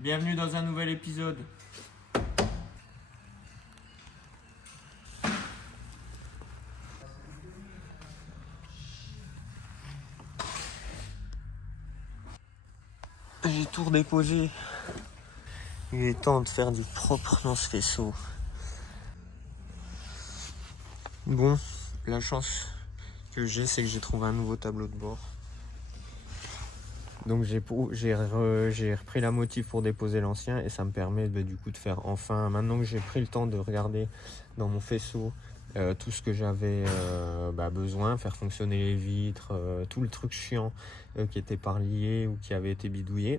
Bienvenue dans un nouvel épisode. J'ai tout redéposé. Il est temps de faire du propre dans ce faisceau. Bon, la chance que j'ai, c'est que j'ai trouvé un nouveau tableau de bord. Donc j'ai repris la motif pour déposer l'ancien et ça me permet du coup de faire enfin, maintenant que j'ai pris le temps de regarder dans mon faisceau tout ce que j'avais besoin, faire fonctionner les vitres, tout le truc chiant qui était par lié ou qui avait été bidouillé.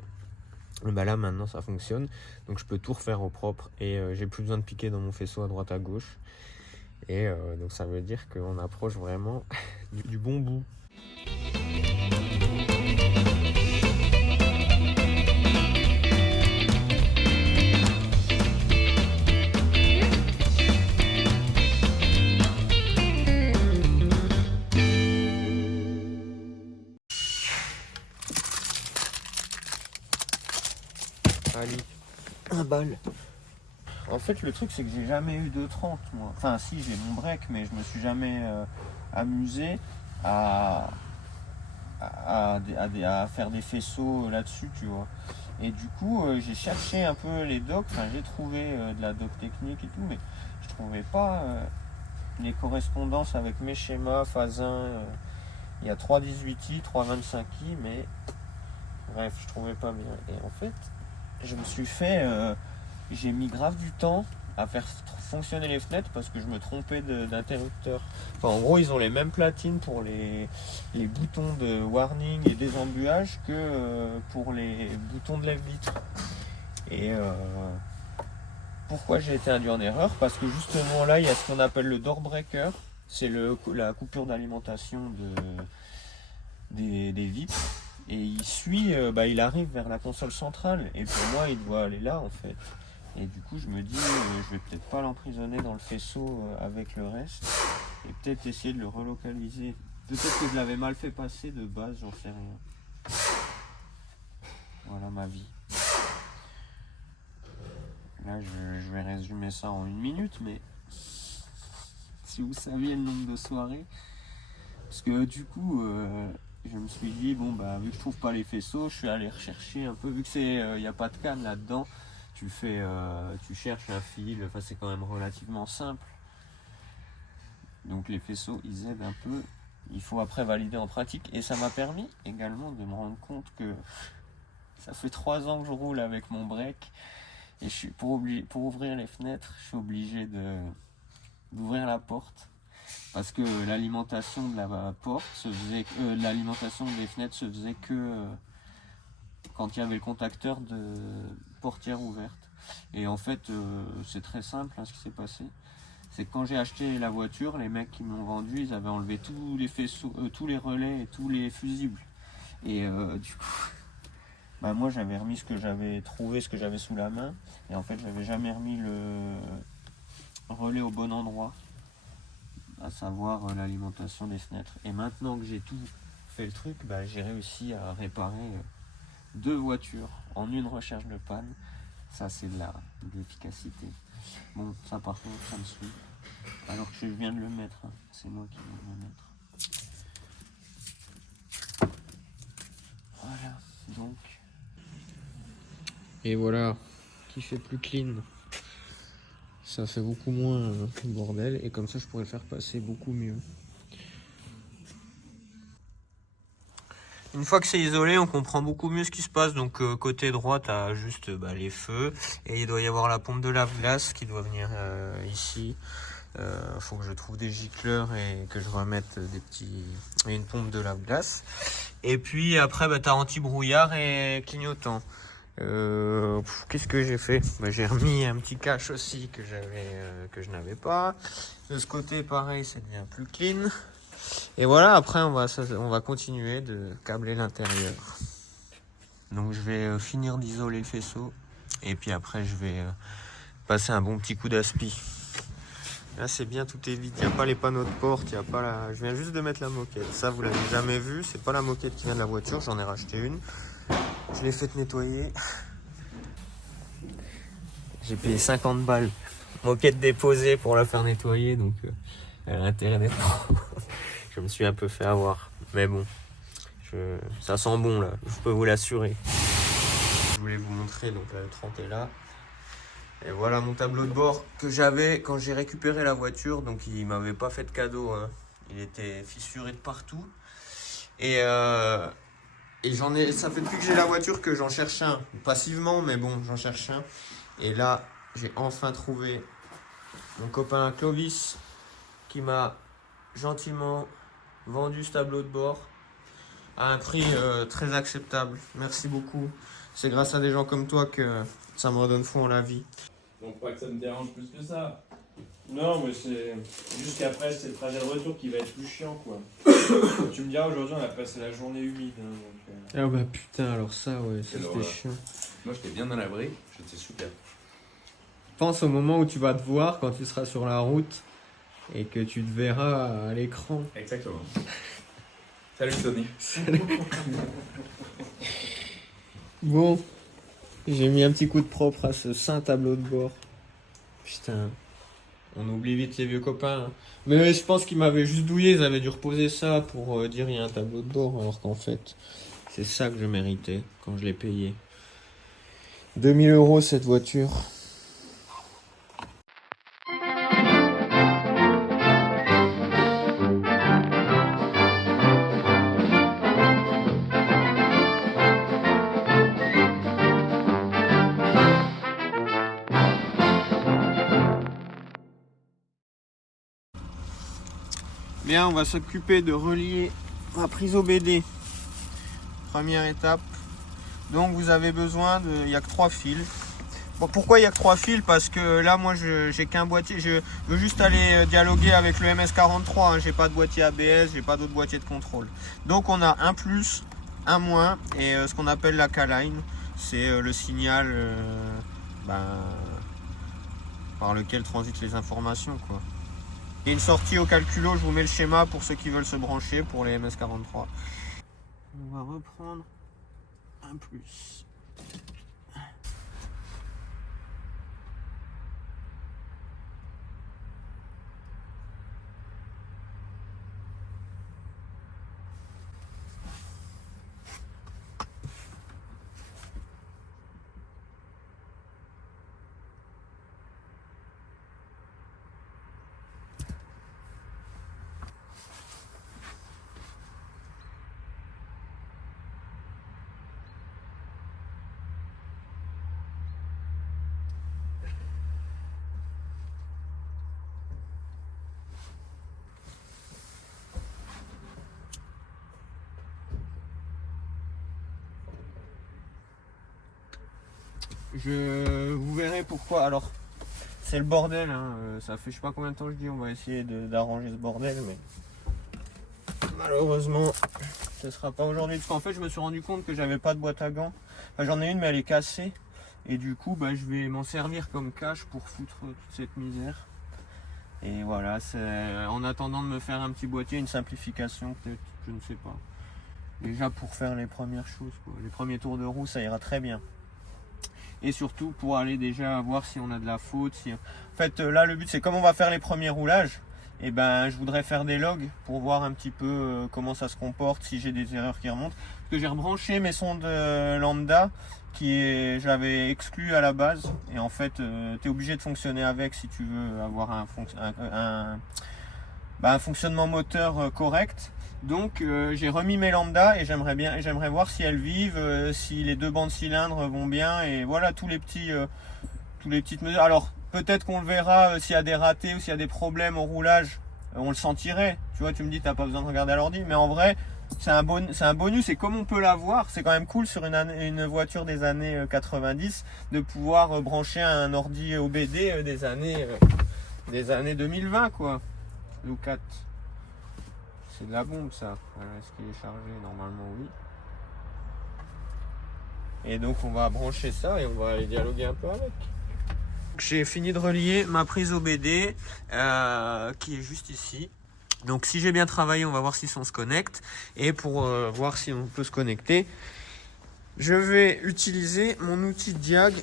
Là maintenant ça fonctionne, donc je peux tout refaire au propre et j'ai plus besoin de piquer dans mon faisceau à droite à gauche. Et donc ça veut dire qu'on approche vraiment du bon bout. Allez, un bal. En fait, le truc, c'est que j'ai jamais eu de 30, moi. Enfin, si, j'ai mon break, mais je me suis jamais amusé à faire des faisceaux là-dessus, tu vois. Et du coup, j'ai cherché un peu les docs. Enfin, j'ai trouvé de la doc technique et tout, mais je trouvais pas les correspondances avec mes schémas. Phase 1, il y a 3,18i, 3,25i, mais bref, je trouvais pas bien. Et en fait, je me suis fait... j'ai mis grave du temps à faire fonctionner les fenêtres parce que je me trompais d'interrupteur. Enfin, en gros, ils ont les mêmes platines pour les boutons de warning et désembuage que pour les boutons de lève-vitre. Et pourquoi j'ai été induit en erreur? Parce que justement là, il y a ce qu'on appelle le door breaker. C'est la coupure d'alimentation des vitres. Et il suit, il arrive vers la console centrale. Et pour moi, il doit aller là en fait. Et du coup, je me dis, je vais peut-être pas l'emprisonner dans le faisceau avec le reste. Et peut-être essayer de le relocaliser. Peut-être que je l'avais mal fait passer de base, j'en sais rien. Voilà ma vie. Là, je vais résumer ça en 1 minute, mais si vous saviez le nombre de soirées. Parce que du coup, je me suis dit, vu que je trouve pas les faisceaux, je suis allé rechercher un peu, vu que il n'y a pas de canne là-dedans. Tu cherches un fil, enfin c'est quand même relativement simple. Donc les faisceaux ils aident un peu. Il faut après valider en pratique. Et ça m'a permis également de me rendre compte que ça fait 3 ans que je roule avec mon break. Et pour ouvrir les fenêtres, je suis obligé d'ouvrir la porte. Parce que l'alimentation de la porte l'alimentation des fenêtres se faisait que quand il y avait le contacteur de portière ouverte. Et en fait, c'est très simple ce qui s'est passé. C'est que quand j'ai acheté la voiture, les mecs qui m'ont vendu, ils avaient enlevé tous les faisceaux, tous les relais et tous les fusibles. Et du coup, moi j'avais remis ce que j'avais trouvé, ce que j'avais sous la main. Et en fait, j'avais jamais remis le relais au bon endroit, à savoir l'alimentation des fenêtres. Et maintenant que j'ai tout fait le truc, j'ai réussi à réparer 2 voitures en une recherche de panne. Ça c'est de l'efficacité. Bon, ça par contre ça me suit. Alors que je viens de le mettre, c'est moi qui viens de le mettre. Voilà, donc. Et voilà, qui fait plus clean. Ça fait beaucoup moins bordel et comme ça je pourrais le faire passer beaucoup mieux. Une fois que c'est isolé, on comprend beaucoup mieux ce qui se passe. Donc côté droit, tu as juste les feux. Et il doit y avoir la pompe de lave-glace qui doit venir ici. Faut que je trouve des gicleurs et que je remette une pompe de lave-glace. Et puis après, tu as anti-brouillard et clignotant. Qu'est-ce que j'ai fait? J'ai remis un petit cache aussi que je n'avais pas. De ce côté, pareil, ça devient plus clean. Et voilà, après on va continuer de câbler l'intérieur. Donc je vais finir d'isoler le faisceau et puis après je vais passer un bon petit coup d'aspi. Là c'est bien, tout est vide, il n'y a pas les panneaux de porte, il y a pas je viens juste de mettre la moquette. Ça vous l'avez jamais vu, c'est pas la moquette qui vient de la voiture, j'en ai racheté une. Je l'ai faite nettoyer. J'ai payé 50 balles. Moquette déposée pour la faire nettoyer, donc elle a intérêt d'être. Je me suis un peu fait avoir. Mais bon, ça sent bon là, je peux vous l'assurer. Je voulais vous montrer, donc la 30 est là. Et voilà mon tableau de bord que j'avais quand j'ai récupéré la voiture. Donc il m'avait pas fait de cadeau, hein. Il était fissuré de partout. Et ça fait depuis que j'ai la voiture que j'en cherche un. Passivement, mais bon, j'en cherche un. Et là, j'ai enfin trouvé mon copain Clovis qui m'a gentiment vendu ce tableau de bord à un prix très acceptable. Merci beaucoup. C'est grâce à des gens comme toi que ça me redonne foi en la vie. Donc pas que ça me dérange plus que ça. Non, mais c'est juste qu'après c'est le trajet de retour qui va être plus chiant quoi. Tu me diras, aujourd'hui on a passé la journée humide. Hein, donc, Ah bah putain, alors ça ouais, ça c'était chiant. Moi j'étais bien dans l'abri, j'étais super. Pense au moment où tu vas te voir quand tu seras sur la route et que tu te verras à l'écran. Exactement. Salut Tony. Bon, j'ai mis un petit coup de propre à ce saint tableau de bord. Putain, on oublie vite les vieux copains. Hein. Mais je pense qu'ils m'avaient juste douillé, ils avaient dû reposer ça pour dire il y a un tableau de bord, alors qu'en fait, c'est ça que je méritais quand je l'ai payé. 2000 € cette voiture. Bien, on va s'occuper de relier la prise au BD. Première étape. Donc vous avez besoin de... Il n'y a que 3 fils. Bon, pourquoi il n'y a que 3 fils? Parce que là, moi, j'ai qu'un boîtier. Je veux juste aller dialoguer avec le MS43. Hein. J'ai pas de boîtier ABS, j'ai pas d'autre boîtier de contrôle. Donc on a un plus, un moins et ce qu'on appelle la K-line. C'est le signal par lequel transitent les informations, quoi. Et une sortie au calculo, je vous mets le schéma pour ceux qui veulent se brancher pour les MS43. On va reprendre un plus. Vous verrez pourquoi. Alors, c'est le bordel. Hein. Ça fait je sais pas combien de temps je dis. On va essayer d'arranger ce bordel, mais malheureusement, ce sera pas aujourd'hui. Parce qu'en fait, je me suis rendu compte que j'avais pas de boîte à gants. Enfin, j'en ai une, mais elle est cassée. Et du coup, je vais m'en servir comme cache pour foutre toute cette misère. Et voilà, c'est en attendant de me faire un petit boîtier, une simplification peut-être, je ne sais pas. Déjà pour faire les premières choses, quoi. Les premiers tours de roue, ça ira très bien. Et surtout pour aller déjà voir si on a de la faute. En fait, là, le but, c'est comme on va faire les premiers roulages, et je voudrais faire des logs pour voir un petit peu comment ça se comporte, si j'ai des erreurs qui remontent. Parce que j'ai rebranché mes sondes lambda, j'avais exclu à la base. Et en fait, tu es obligé de fonctionner avec si tu veux avoir un fonctionnement moteur correct. Donc j'ai remis mes lambda et j'aimerais voir si elles vivent, si les 2 bancs de cylindres vont bien et voilà tous les petites mesures. Alors peut-être qu'on le verra s'il y a des ratés ou s'il y a des problèmes au roulage, on le sentirait. Tu vois, tu me dis t'as pas besoin de regarder à l'ordi, mais en vrai c'est un bonus et comme on peut l'avoir, c'est quand même cool sur une voiture des années 90 de pouvoir brancher un ordi OBD des années 2020 quoi. Ou 4. C'est de la bombe ça. Est-ce qu'il est chargé? Normalement oui. Et donc on va brancher ça et on va aller dialoguer un peu avec. J'ai fini de relier ma prise OBD qui est juste ici. Donc si j'ai bien travaillé, on va voir si on se connecte. Et pour voir si on peut se connecter, je vais utiliser mon outil de diag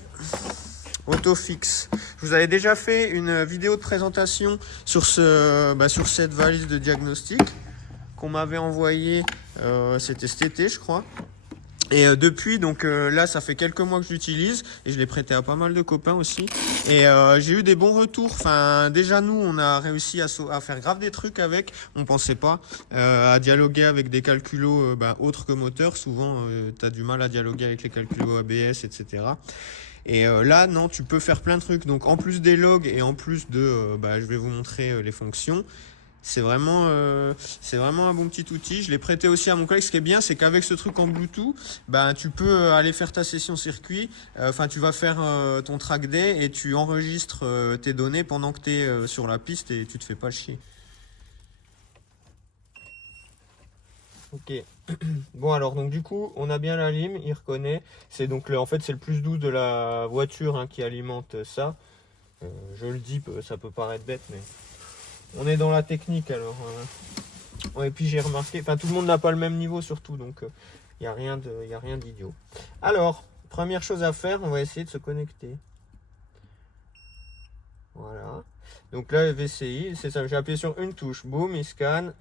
auto fixe. Je vous avais déjà fait une vidéo de présentation sur sur cette valise de diagnostic qu'on m'avait envoyée, c'était cet été je crois. Et depuis, donc là, ça fait quelques mois que je l'utilise et je l'ai prêté à pas mal de copains aussi. Et j'ai eu des bons retours. Enfin, déjà nous, on a réussi à faire grave des trucs avec. On pensait pas à dialoguer avec des calculos autres que moteur. Souvent, t'as du mal à dialoguer avec les calculos ABS, etc. Et là, non, tu peux faire plein de trucs. Donc, en plus des logs et en plus de, je vais vous montrer les fonctions. C'est vraiment un bon petit outil. Je l'ai prêté aussi à mon collègue. Ce qui est bien, c'est qu'avec ce truc en Bluetooth, tu peux aller faire ta session circuit. Tu vas faire ton track day et tu enregistres tes données pendant que tu es sur la piste et tu te fais pas chier. Ok. Bon alors donc du coup on a bien la lime, il reconnaît. C'est donc en fait c'est le plus doux de la voiture qui alimente ça. Je le dis, ça peut paraître bête mais on est dans la technique alors. Et puis j'ai remarqué, tout le monde n'a pas le même niveau surtout, donc il n'y a rien d'idiot. Alors, première chose à faire, on va essayer de se connecter. Voilà. Donc là, VCI, c'est ça, j'ai appuyé sur une touche, boum, il scanne.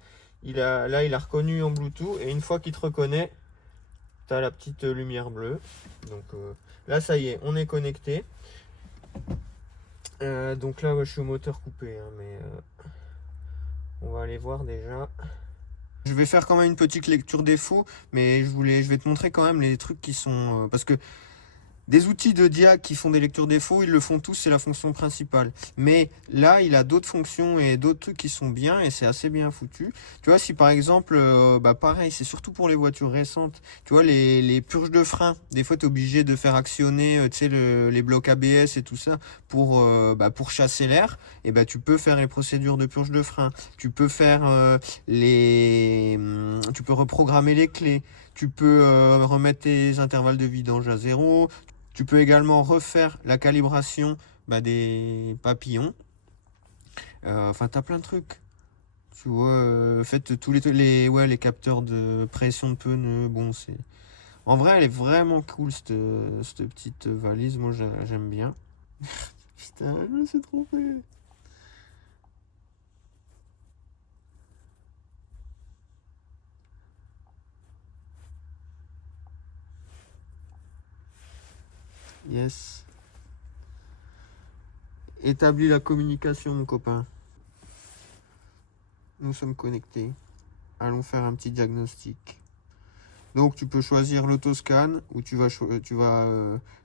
Là, il a reconnu en Bluetooth, et une fois qu'il te reconnaît, tu as la petite lumière bleue. Donc là, ça y est, on est connecté. Donc là, je suis au moteur coupé, mais on va aller voir déjà. Je vais faire quand même une petite lecture défaut, mais je vais te montrer quand même les trucs qui sont... parce que des outils de diag qui font des lectures défauts, ils le font tous, c'est la fonction principale. Mais là, il a d'autres fonctions et d'autres trucs qui sont bien et c'est assez bien foutu. Tu vois, si par exemple, pareil, c'est surtout pour les voitures récentes, tu vois, les purges de frein, des fois, tu es obligé de faire actionner les blocs ABS et tout ça pour chasser l'air. Et tu peux faire les procédures de purge de frein. Tu peux faire tu peux reprogrammer les clés. Tu peux remettre tes intervalles de vidange à 0. Tu peux également refaire la calibration des papillons. T'as plein de trucs. Tu vois, faites tous les capteurs de pression de pneus. Bon, en vrai, elle est vraiment cool cette petite valise. Moi, j'aime bien. Putain, je me suis trompé. Yes. Établis la communication, mon copain. Nous sommes connectés. Allons faire un petit diagnostic. Donc, tu peux choisir l'autoscan ou tu vas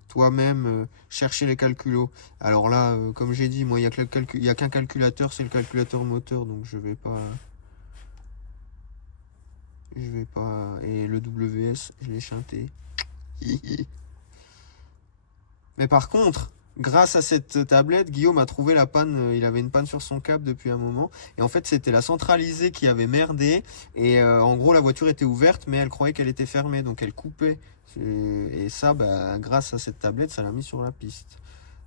toi-même chercher les calculos. Alors là, comme j'ai dit, moi, il n'y a qu'un calculateur, c'est le calculateur moteur, donc je vais pas. Et le WS, je l'ai chanté. Mais par contre, grâce à cette tablette, Guillaume a trouvé la panne. Il avait une panne sur son câble depuis un moment. Et en fait, c'était la centralisée qui avait merdé. Et en gros, la voiture était ouverte, mais elle croyait qu'elle était fermée. Donc, elle coupait. Et ça, grâce à cette tablette, ça l'a mis sur la piste.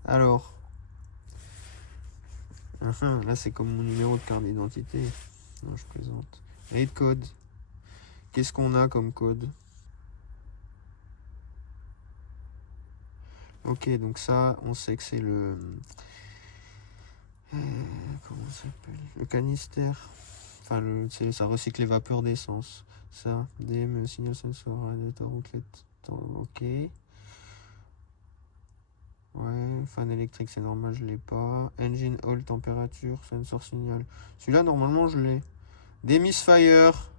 Alors. Là, c'est comme mon numéro de carte d'identité. Non, je plaisante. Read code. Qu'est-ce qu'on a comme code ? Ok, donc ça, on sait que c'est le... comment ça s'appelle ? Le canister. Ça recycle les vapeurs d'essence. Ça, DM, signal sensor, radiator, outlet. Ok. Ouais, fan électrique, c'est normal, je l'ai pas. Engine oil, température, sensor signal. Celui-là, normalement, je l'ai. Des misfire.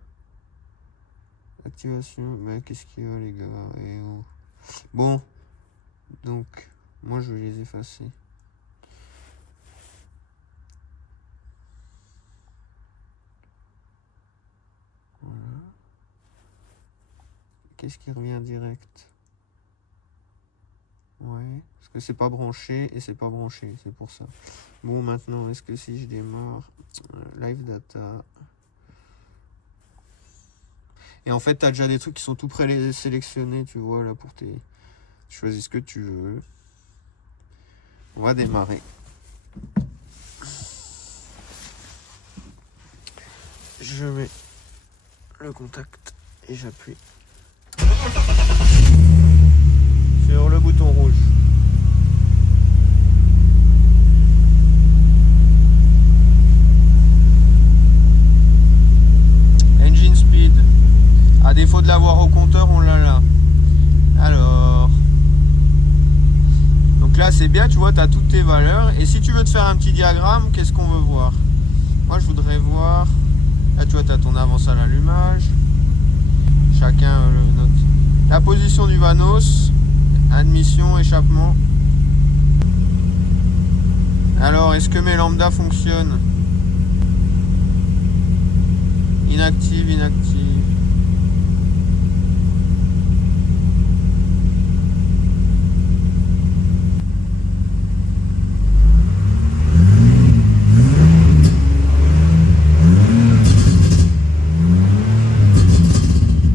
Activation. Qu'est-ce qu'il y a, les gars ? Bon. Donc, moi je vais les effacer. Voilà. Qu'est-ce qui revient direct ? Ouais, parce que c'est pas branché et c'est pas branché, c'est pour ça. Bon, maintenant, est-ce que si je démarre live data. Et en fait, t'as déjà des trucs qui sont tout présélectionnés, tu vois, là pour tes. Choisis ce que tu veux. On va démarrer. Je mets le contact et j'appuie sur le bouton rouge. de l'avoir au compteur, on l'a là. Alors... Donc là, c'est bien, tu vois, tu as toutes tes valeurs. Et si tu veux te faire un petit diagramme, qu'est-ce qu'on veut voir? Moi, je voudrais voir... Là, tu vois, tu as ton avance à l'allumage. Chacun le note. La position du Vanos, admission, échappement. Alors, est-ce que mes lambda fonctionnent? Inactive, inactive.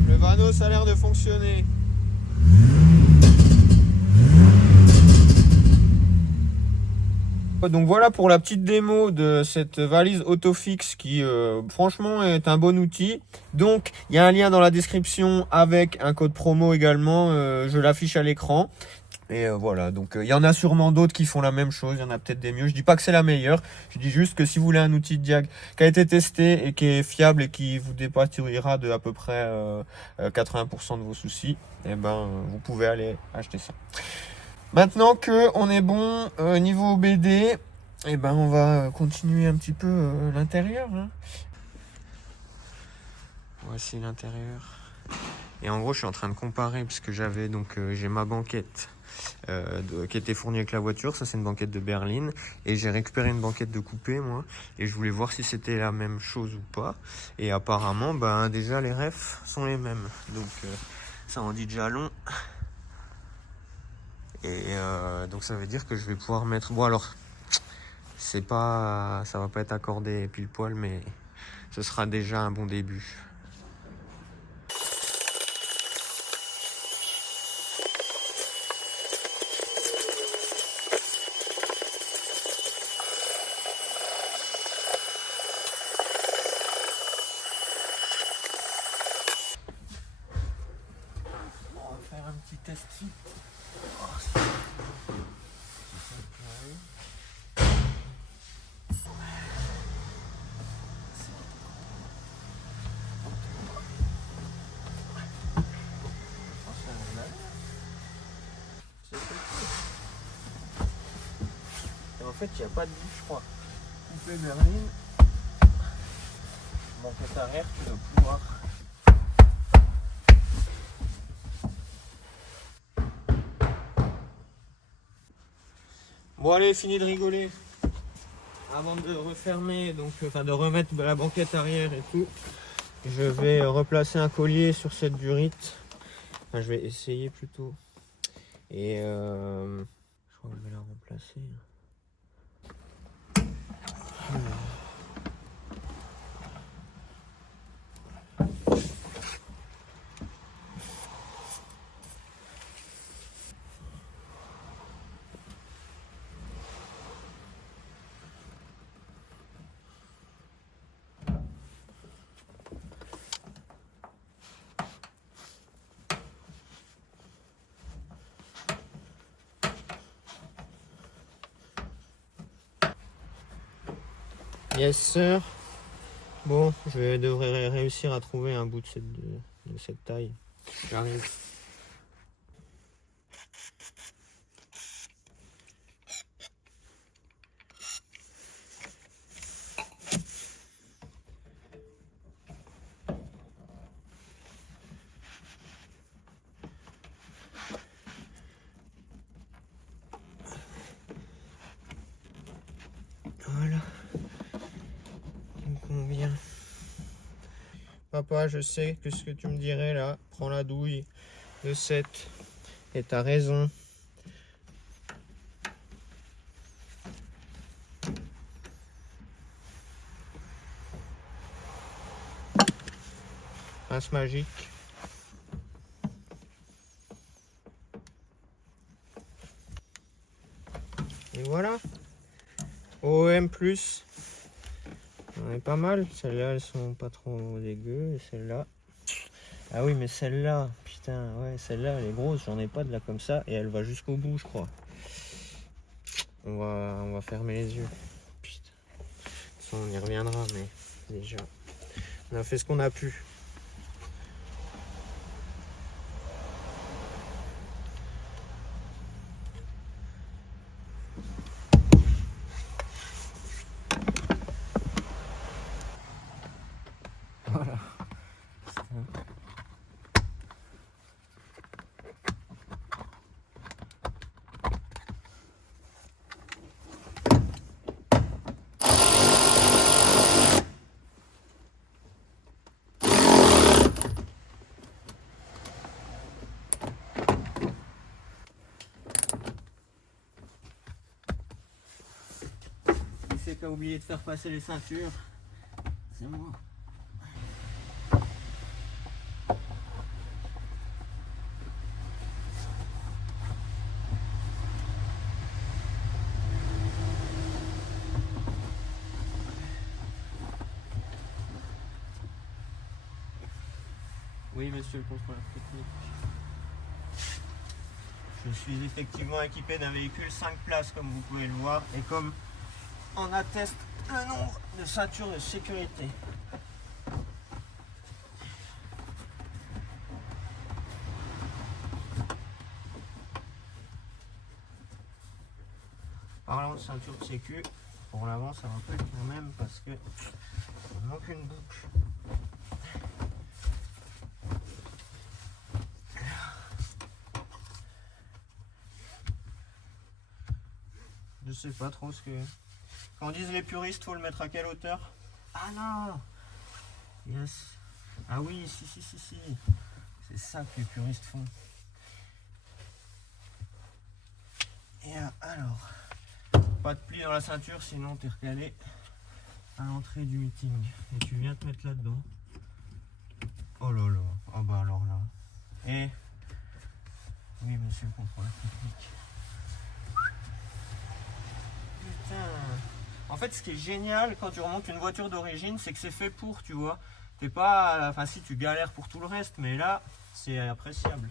Le Vanos a l'air de fonctionner. Donc voilà pour la petite démo de cette valise Autofix qui franchement est un bon outil. Donc il y a un lien dans la description avec un code promo également, je l'affiche à l'écran. Et voilà, donc il y en a sûrement d'autres qui font la même chose, il y en a peut-être des mieux. Je dis pas que c'est la meilleure, je dis juste que si vous voulez un outil de diag qui a été testé et qui est fiable et qui vous dépatouillera de à peu près 80% de vos soucis, et ben vous pouvez aller acheter ça. Maintenant qu'on est bon niveau BD, eh ben on va continuer un petit peu l'intérieur. Hein. Voici l'intérieur. Et en gros, je suis en train de comparer puisque j'avais donc j'ai ma banquette qui était fournie avec la voiture. Ça, c'est une banquette de berline. Et j'ai récupéré une banquette de coupé, moi. Et je voulais voir si c'était la même chose ou pas. Et apparemment, ben déjà les refs sont les mêmes. Donc ça en dit déjà long. Et donc ça veut dire que je vais pouvoir mettre... Bon alors, c'est pas... ça va pas être accordé pile poil, mais ce sera déjà un bon début. On va faire un petit test fit. Et en fait, il n'y a pas de bouche, je crois. Coupé berline. Banquette arrière, tu dois pouvoir. Bon allez, fini de rigoler. Avant de refermer, donc enfin de remettre la banquette arrière et tout, je vais replacer un collier sur cette durite. Enfin, je vais essayer plutôt. Et je crois que je vais la remplacer. Yes sir. Bon, je devrais réussir à trouver un bout de cette taille. J'arrive. Voilà. Combien? Papa, je sais que ce que tu me dirais là, prends la douille de 7. Et t'as raison. Pince magique. Et voilà. OM+. On est pas mal. Celles-là, elles sont pas trop dégueu. Et celle-là. Ah oui, mais celle-là, putain, ouais, celle-là, elle est grosse. J'en ai pas de là comme ça. Et elle va jusqu'au bout, je crois. On va fermer les yeux. Putain. De toute façon, on y reviendra, mais déjà, on a fait ce qu'on a pu. c'est qui a oublié de faire passer les ceintures. C'est moi. Oui, monsieur le contrôleur technique. Je suis effectivement équipé d'un véhicule 5 places, comme vous pouvez le voir, et comme on atteste le nombre de ceintures de sécurité. Parlons de ceinture de sécu, pour l'avant ça va pas être la même parce que il manque une boucle. Je sais pas trop ce que... Quand disent les puristes, faut le mettre à quelle hauteur? Ah non! Yes! Ah oui, si. C'est ça que les puristes font. Et alors, pas de pli dans la ceinture, sinon t'es recalé à l'entrée du meeting. Et tu viens te mettre là-dedans. Oh là là, ah bah alors là. Et... Oui, monsieur le contrôleur technique. Putain. En fait, ce qui est génial quand tu remontes une voiture d'origine, c'est que c'est fait pour, tu vois. T'es pas... Enfin si, tu galères pour tout le reste, mais là, c'est appréciable.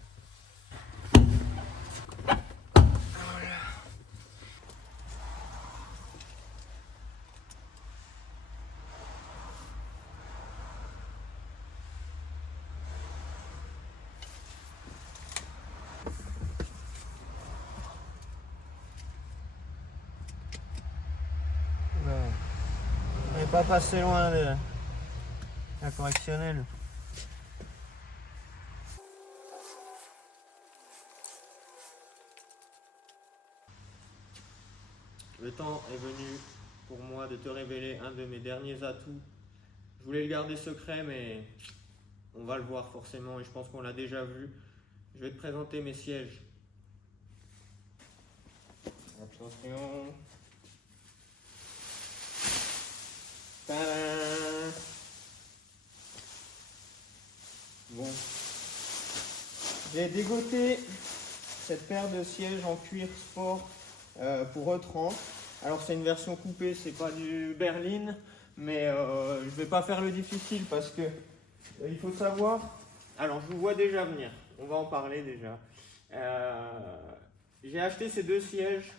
On n'est pas passé loin de la correctionnelle. Le temps est venu pour moi de te révéler un de mes derniers atouts. Je voulais le garder secret, mais on va le voir forcément et je pense qu'on l'a déjà vu. Je vais te présenter mes sièges. Attention. Tadam! Bon. J'ai dégoté cette paire de sièges en cuir sport pour E30. Alors c'est une version coupée, c'est pas du berline, mais je vais pas faire le difficile parce que il faut savoir. Alors je vous vois déjà venir, on va en parler déjà. J'ai acheté ces deux sièges,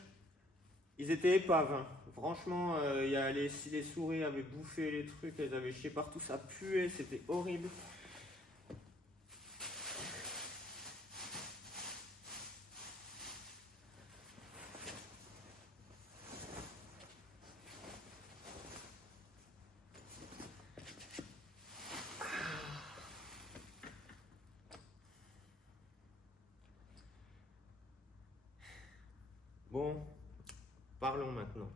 ils étaient épaves. Hein. Franchement, les souris avaient bouffé les trucs, elles avaient chié partout, ça puait, c'était horrible. Bon, parlons maintenant.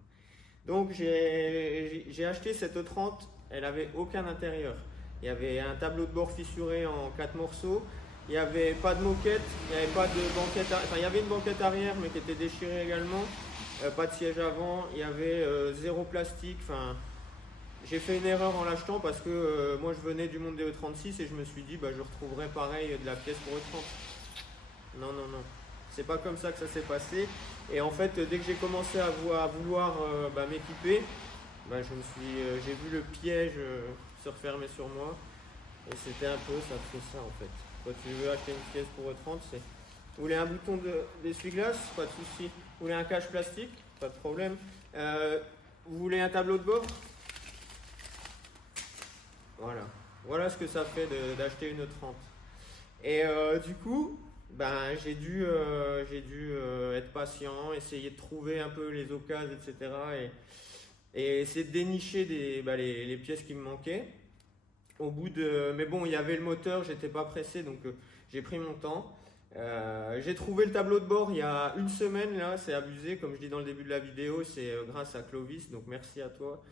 Donc j'ai acheté cette E30, elle avait aucun intérieur. Il y avait un tableau de bord fissuré en 4 morceaux, il n'y avait pas de moquette, il n'y avait pas de banquette, enfin il y avait une banquette arrière mais qui était déchirée également, pas de siège avant, il y avait zéro plastique, enfin j'ai fait une erreur en l'achetant parce que moi je venais du monde des E36 et je me suis dit bah je retrouverais pareil de la pièce pour E30. Non. C'est pas comme ça que ça s'est passé. Et en fait, dès que j'ai commencé à vouloir m'équiper, j'ai vu le piège se refermer sur moi. Et c'était un peu, ça fait ça en fait. Quand tu veux acheter une pièce pour E30, c'est... Vous voulez un bouton d'essuie-glace? Pas de souci. Vous voulez un cache plastique? Pas de problème. Vous voulez un tableau de bord? Voilà ce que ça fait d'acheter une E30. Et du coup... j'ai dû être patient, essayer de trouver un peu les occasions, etc. Et essayer de dénicher les pièces qui me manquaient. Mais bon, il y avait le moteur, j'étais pas pressé, donc j'ai pris mon temps. J'ai trouvé le tableau de bord il y a une semaine, là, c'est abusé, comme je dis dans le début de la vidéo, c'est grâce à Clovis, donc merci à toi.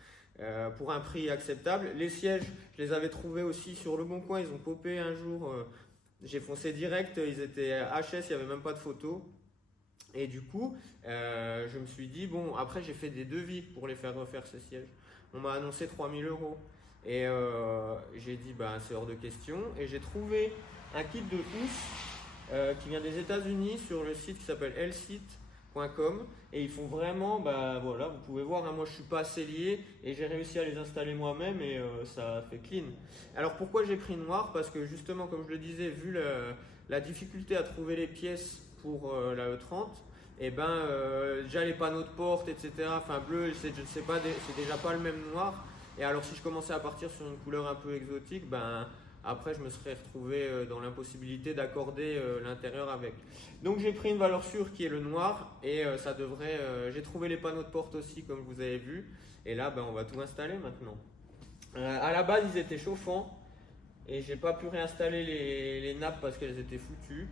Pour un prix acceptable. Les sièges, je les avais trouvés aussi sur Le Bon Coin, ils ont popé un jour. J'ai foncé direct, ils étaient HS, il n'y avait même pas de photo. Et du coup, je me suis dit, bon, après j'ai fait des devis pour les faire refaire ces sièges. On m'a annoncé 3000 euros. Et j'ai dit, bah, c'est hors de question. Et j'ai trouvé un kit de housse qui vient des États-Unis sur le site qui s'appelle lsite.com. Et ils font vraiment, bah voilà, vous pouvez voir, hein, moi je suis pas sellier et j'ai réussi à les installer moi-même et ça fait clean. Alors pourquoi j'ai pris noir? Parce que justement, comme je le disais, vu la difficulté à trouver les pièces pour la E30, et ben déjà les panneaux de porte, etc. Enfin bleu, c'est déjà pas le même noir. Et alors si je commençais à partir sur une couleur un peu exotique, ben après je me serais retrouvé dans l'impossibilité d'accorder l'intérieur avec. Donc j'ai pris une valeur sûre qui est le noir et ça devrait. J'ai trouvé les panneaux de porte aussi comme vous avez vu. Et là ben on va tout installer maintenant. À la base ils étaient chauffants et j'ai pas pu réinstaller les nappes parce qu'elles étaient foutues.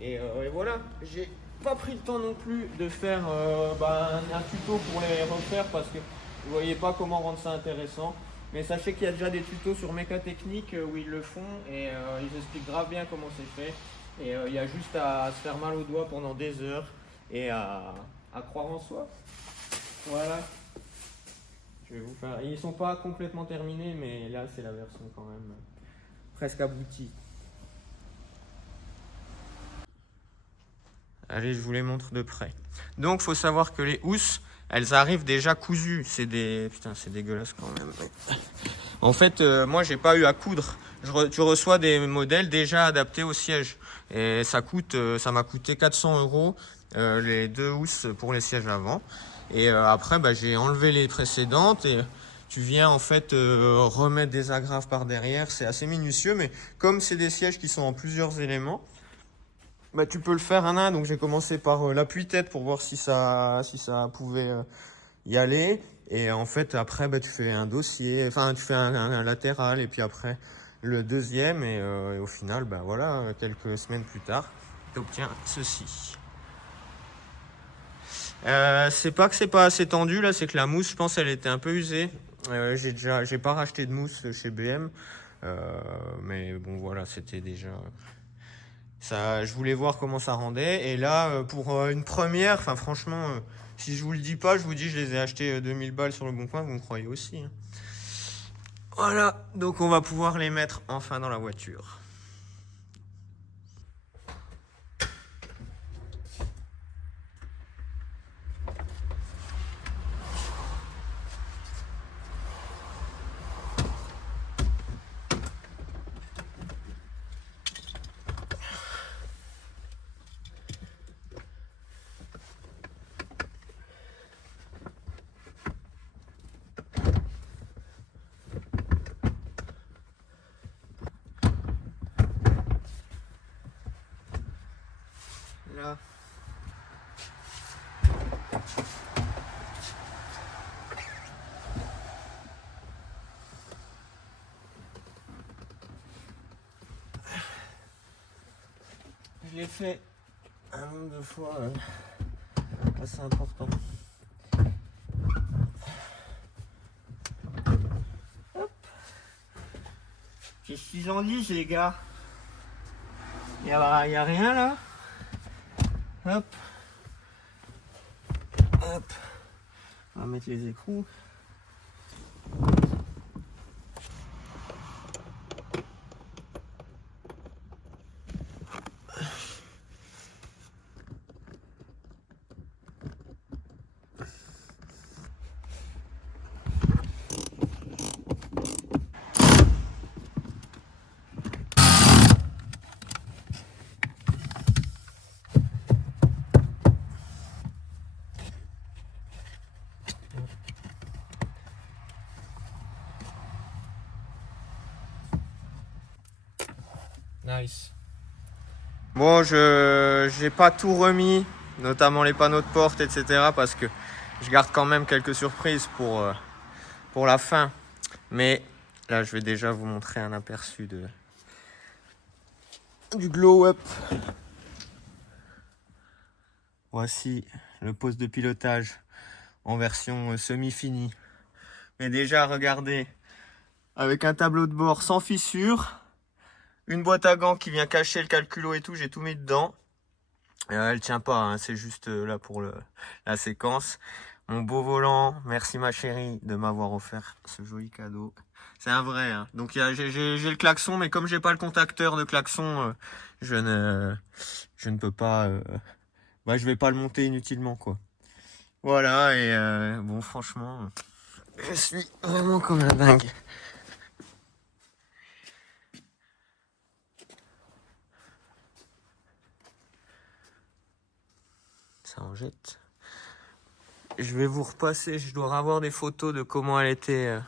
Et voilà, j'ai pas pris le temps non plus de faire un tuto pour les refaire parce que vous voyez pas comment rendre ça intéressant. Mais sachez qu'il y a déjà des tutos sur Mécatechnique où ils le font et ils expliquent grave bien comment c'est fait. Et il y a juste à se faire mal aux doigts pendant des heures et à croire en soi. Voilà. Je vais vous faire. Ils sont pas complètement terminés, mais là c'est la version quand même presque aboutie. Allez, je vous les montre de près. Donc, faut savoir que les housses, elles arrivent déjà cousues. Putain, c'est dégueulasse quand même. En fait, moi, j'ai pas eu à coudre. Tu reçois des modèles déjà adaptés au siège. Et ça m'a coûté 400 euros les deux housses pour les sièges avant. Et après, j'ai enlevé les précédentes et tu viens en fait remettre des agrafes par derrière. C'est assez minutieux, mais comme c'est des sièges qui sont en plusieurs éléments, tu peux le faire un à un. Donc j'ai commencé par l'appui-tête pour voir si ça pouvait y aller. Et en fait après tu fais un dossier, enfin tu fais un latéral et puis après le deuxième et au final voilà, quelques semaines plus tard tu obtiens ceci. C'est pas que c'est pas assez tendu là, c'est que la mousse je pense elle était un peu usée. J'ai pas racheté de mousse chez BM, mais bon voilà, c'était déjà ça, je voulais voir comment ça rendait. Et là, pour une première, enfin franchement, si je vous le dis pas, je vous dis, je les ai achetés 2000 balles sur le bon coin, vous me croyez aussi. Hein. Voilà, donc on va pouvoir les mettre enfin dans la voiture. Là. Je l'ai fait un nombre de fois assez important. Hop. J'ai 6 ans 10 les gars. Y a rien là. Hop. Hop. On va mettre les écrous. Nice. Bon, j'ai pas tout remis, notamment les panneaux de porte, etc. parce que je garde quand même quelques surprises pour la fin. Mais là, je vais déjà vous montrer un aperçu du glow-up. Voici le poste de pilotage en version semi-finie. Mais déjà, regardez, avec un tableau de bord sans fissure. Une boîte à gants qui vient cacher le calculo et tout, j'ai tout mis dedans. Elle tient pas, hein, c'est juste là pour la séquence. Mon beau volant, merci ma chérie de m'avoir offert ce joli cadeau. C'est un vrai, hein. Donc j'ai le klaxon, mais comme j'ai pas le contacteur de klaxon, je ne peux pas, je vais pas le monter inutilement, quoi. Voilà, et bon, franchement, je suis vraiment comme un dingue. Ça en jette. Je vais vous repasser, je dois avoir des photos de comment elle était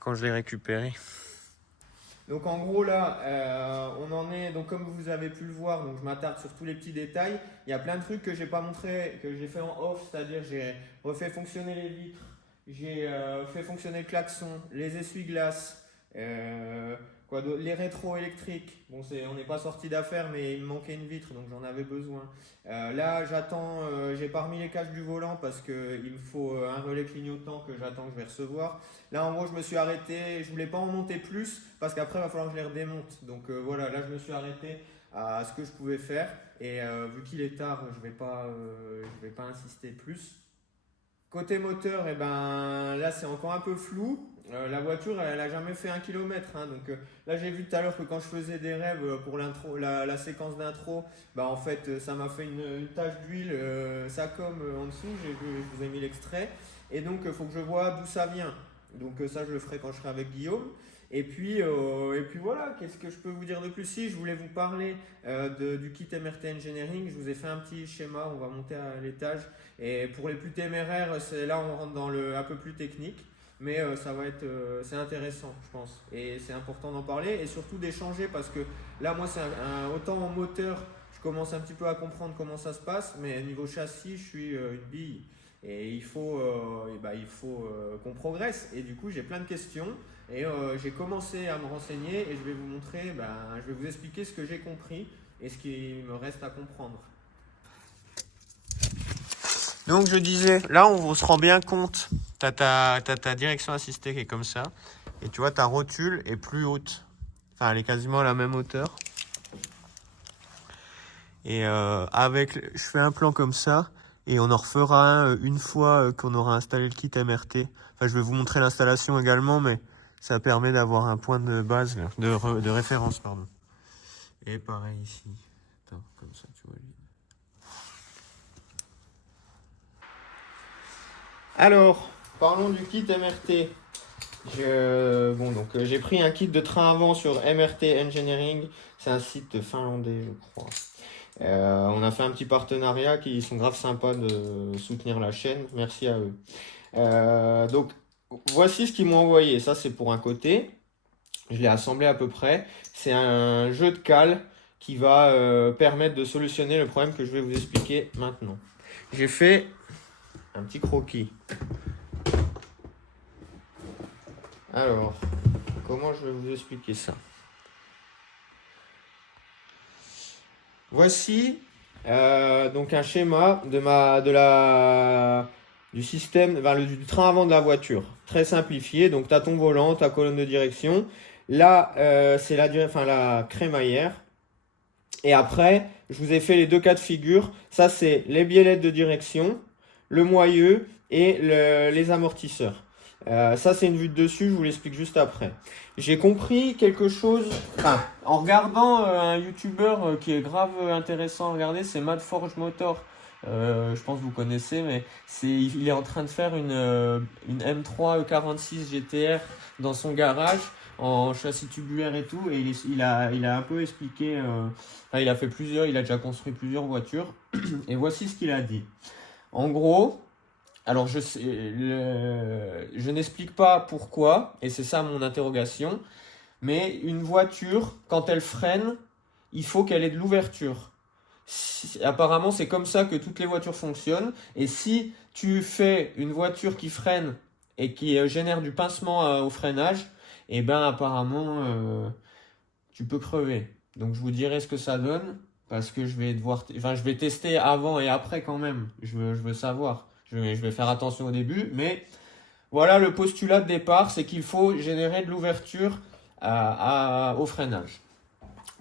quand je l'ai récupérée. Donc en gros là, on en est, donc comme vous avez pu le voir, donc je m'attarde sur tous les petits détails. Il y a plein de trucs que j'ai pas montré, que j'ai fait en off, c'est-à-dire j'ai refait fonctionner les vitres, j'ai fait fonctionner le klaxon, les essuie-glaces, les rétros électriques. Bon, on n'est pas sorti d'affaire, mais il me manquait une vitre, donc j'en avais besoin. Là, j'attends, j'ai pas remis les caches du volant parce qu'il me faut un relais clignotant que j'attends que je vais recevoir. Là, en gros, je me suis arrêté, je voulais pas en monter plus parce qu'après, il va falloir que je les redémonte. Donc voilà, là, je me suis arrêté à ce que je pouvais faire. Et vu qu'il est tard, je vais pas insister plus. Côté moteur, eh ben, là, c'est encore un peu flou. La voiture, elle a jamais fait 1 km. Hein, donc là, j'ai vu tout à l'heure que quand je faisais des rêves pour l'intro, la séquence d'intro, en fait, ça m'a fait une tache d'huile, ça comme en dessous. Je vous ai mis l'extrait. Et donc, il faut que je vois d'où ça vient. Donc ça, je le ferai quand je serai avec Guillaume. Et puis voilà, qu'est-ce que je peux vous dire de plus? Si, je voulais vous parler du kit MRT Engineering. Je vous ai fait un petit schéma, on va monter à l'étage. Et pour les plus téméraires, là on rentre dans le un peu plus technique. Mais ça va être, c'est intéressant, je pense. Et c'est important d'en parler et surtout d'échanger parce que là, moi, autant en moteur, je commence un petit peu à comprendre comment ça se passe. Mais niveau châssis, je suis une bille. Et il faut qu'on progresse. Et du coup, j'ai plein de questions. Et j'ai commencé à me renseigner et je vais vous montrer, je vais vous expliquer ce que j'ai compris et ce qui me reste à comprendre. Donc je disais, là on se rend bien compte, t'as ta direction assistée qui est comme ça, et tu vois ta rotule est plus haute, enfin elle est quasiment à la même hauteur. Et je fais un plan comme ça, et on en refera un une fois qu'on aura installé le kit MRT. Enfin je vais vous montrer l'installation également, mais ça permet d'avoir un point de base, là, de référence, pardon. Et pareil ici, attends, comme ça tu vois. Alors, parlons du kit MRT. J'ai pris un kit de train avant sur MRT Engineering. C'est un site finlandais, je crois. On a fait un petit partenariat qui sont grave sympas de soutenir la chaîne. Merci à eux. Donc, voici ce qu'ils m'ont envoyé. Ça, c'est pour un côté. Je l'ai assemblé à peu près. C'est un jeu de cale qui va permettre de solutionner le problème que je vais vous expliquer maintenant. J'ai fait un petit croquis. Alors, comment je vais vous expliquer ça? Voici donc un schéma du système, du train avant de la voiture. Très simplifié. Donc, tu as ton volant, ta colonne de direction. Là, c'est la crémaillère. Et après, je vous ai fait les deux cas de figure. Ça, c'est les biellettes de direction, le moyeu et les amortisseurs. Ça, c'est une vue de dessus, je vous l'explique juste après. J'ai compris quelque chose, en regardant un YouTuber qui est grave intéressant à regarder, c'est Mad Forge Motor. Je pense que vous connaissez, mais il est en train de faire une M3 E46 GTR dans son garage en châssis tubulaire et tout, et il a un peu expliqué, il a déjà construit plusieurs voitures, et voici ce qu'il a dit. En gros, alors je n'explique pas pourquoi, et c'est ça mon interrogation, mais une voiture, quand elle freine, il faut qu'elle ait de l'ouverture. Apparemment, c'est comme ça que toutes les voitures fonctionnent, et si tu fais une voiture qui freine et qui génère du pincement au freinage, et apparemment, tu peux crever. Donc je vous dirai ce que ça donne, parce que je vais tester avant et après quand même, je veux savoir. Je vais faire attention au début, mais voilà le postulat de départ, c'est qu'il faut générer de l'ouverture au freinage.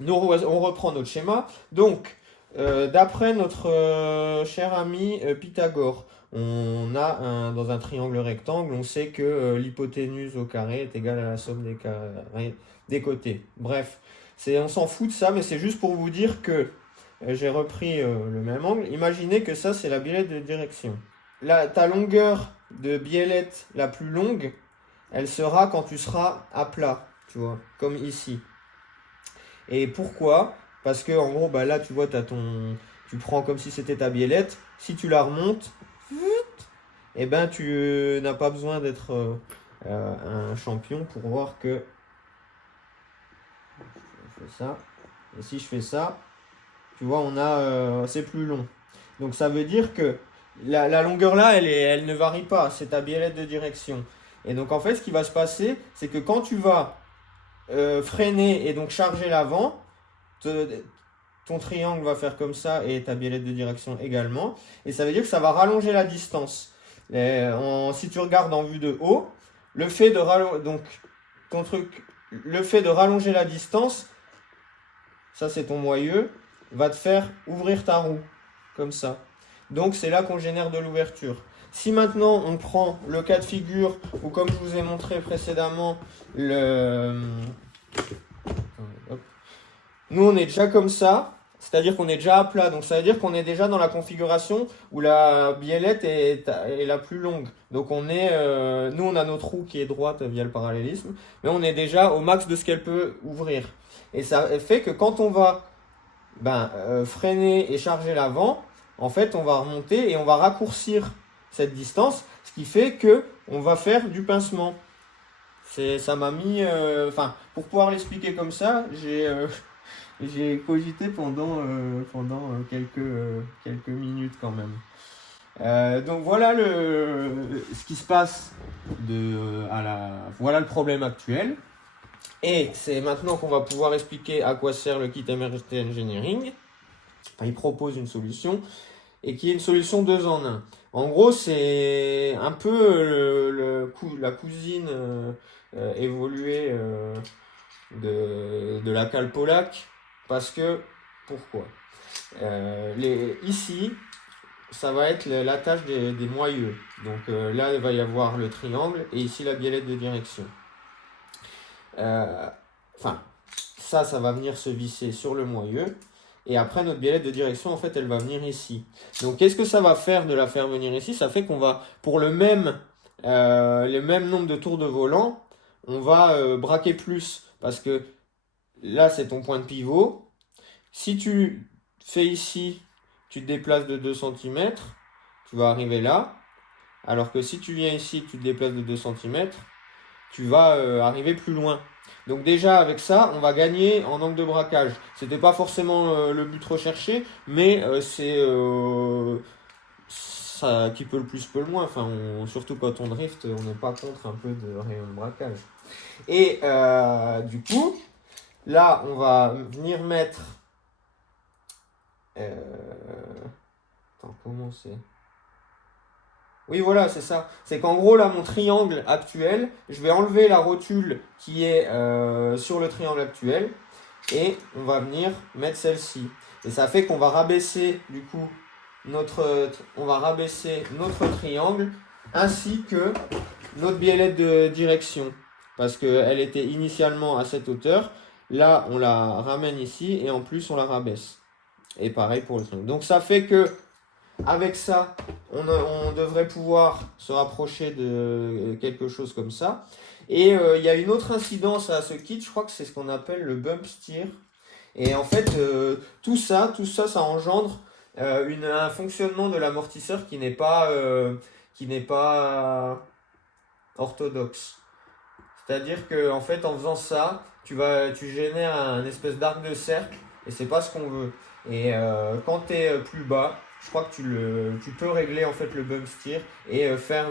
On reprend notre schéma. Donc, d'après notre cher ami Pythagore, on a dans un triangle rectangle, on sait que l'hypoténuse au carré est égale à la somme des carrés des côtés. Bref, on s'en fout de ça, mais c'est juste pour vous dire que j'ai repris le même angle. Imaginez que ça, c'est la biellette de direction. Là, ta longueur de biellette la plus longue, elle sera quand tu seras à plat, tu vois, comme ici. Et pourquoi? Parce que en gros, bah là, tu vois, tu prends comme si c'était ta biellette. Si tu la remontes, eh ben, tu n'as pas besoin d'être un champion pour voir que je fais ça. Et si je fais ça, tu vois, c'est plus long. Donc ça veut dire que la longueur là, elle ne varie pas. C'est ta biellette de direction. Et donc en fait, ce qui va se passer, c'est que quand tu vas freiner et donc charger l'avant, ton triangle va faire comme ça et ta biellette de direction également. Et ça veut dire que ça va rallonger la distance. Si tu regardes en vue de haut, le fait de rallonger la distance, ça c'est ton moyeu, va te faire ouvrir ta roue, comme ça. Donc c'est là qu'on génère de l'ouverture. Si maintenant on prend le cas de figure, ou comme je vous ai montré précédemment, nous on est déjà comme ça, c'est-à-dire qu'on est déjà à plat, donc ça veut dire qu'on est déjà dans la configuration où la biellette est la plus longue. Donc nous on a notre roue qui est droite via le parallélisme, mais on est déjà au max de ce qu'elle peut ouvrir. Et ça fait que quand on va freiner et charger l'avant, en fait on va remonter et on va raccourcir cette distance, ce qui fait que on va faire du pincement. Ça m'a mis... pour pouvoir l'expliquer comme ça, j'ai cogité pendant quelques minutes quand même. Donc voilà ce qui se passe voilà le problème actuel. Et c'est maintenant qu'on va pouvoir expliquer à quoi sert le kit MRT Engineering. Il propose une solution et qui est une solution 2 en 1. En gros, c'est un peu la cousine évoluée de la cale Pollack. Parce que, pourquoi? Ici, ça va être l'attache des moyeux. Donc là, il va y avoir le triangle et ici la biellette de direction. Ça va venir se visser sur le moyeu. Et après, notre biellette de direction, en fait, elle va venir ici. Donc, qu'est-ce que ça va faire de la faire venir ici? Ça fait qu'on va, pour le même nombre de tours de volant, on va braquer plus. Parce que là, c'est ton point de pivot. Si tu fais ici, tu te déplaces de 2 cm, tu vas arriver là. Alors que si tu viens ici, tu te déplaces de 2 cm, tu vas arriver plus loin. Donc déjà avec ça, on va gagner en angle de braquage. C'était pas forcément le but recherché, mais c'est ça qui peut le plus peut le moins. Surtout quand on drift, on n'est pas contre un peu de rayon de braquage. Et du coup, là, on va venir mettre... Attends, comment c'est? Oui, voilà, c'est ça. C'est qu'en gros, là, mon triangle actuel, je vais enlever la rotule qui est sur le triangle actuel et on va venir mettre celle-ci. Et ça fait qu'on va rabaisser, du coup, notre triangle ainsi que notre biellette de direction. Parce qu'elle était initialement à cette hauteur. Là, on la ramène ici et en plus, on la rabaisse. Et pareil pour le triangle. Donc, ça fait que avec ça, on devrait pouvoir se rapprocher de quelque chose comme ça. Et il y a une autre incidence à ce kit, je crois que c'est ce qu'on appelle le bump steer. Et en fait, tout ça, ça engendre un fonctionnement de l'amortisseur qui n'est pas orthodoxe. C'est-à-dire que en fait, en faisant ça, tu génères un espèce d'arc de cercle et c'est pas ce qu'on veut. Et quand tu es plus bas, je crois que tu peux régler en fait le bump steer et faire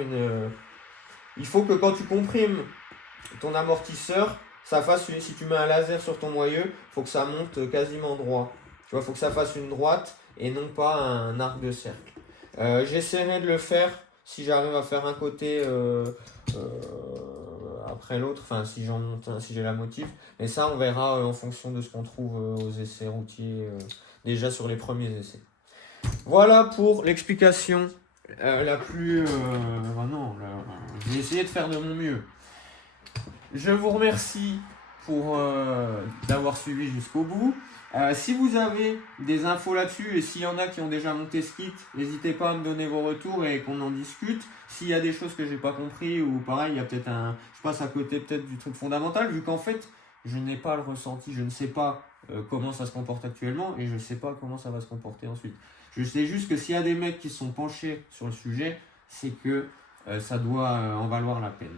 il faut que quand tu comprimes ton amortisseur, ça fasse si tu mets un laser sur ton moyeu, il faut que ça monte quasiment droit. Tu vois, il faut que ça fasse une droite et non pas un arc de cercle. J'essaierai de le faire si j'arrive à faire un côté après l'autre, enfin si j'en monte un, si j'ai la motive. Mais ça, on verra en fonction de ce qu'on trouve aux essais routiers, déjà sur les premiers essais. Voilà pour l'explication la plus... je vais essayer de faire de mon mieux. Je vous remercie d'avoir suivi jusqu'au bout. Si vous avez des infos là-dessus et s'il y en a qui ont déjà monté ce kit, n'hésitez pas à me donner vos retours et qu'on en discute. S'il y a des choses que j'ai pas compris ou pareil, il y a peut-être je passe à côté peut-être du truc fondamental vu qu'en fait, je n'ai pas le ressenti, je ne sais pas comment ça se comporte actuellement et je ne sais pas comment ça va se comporter ensuite. Je sais juste que s'il y a des mecs qui se sont penchés sur le sujet, c'est que ça doit en valoir la peine.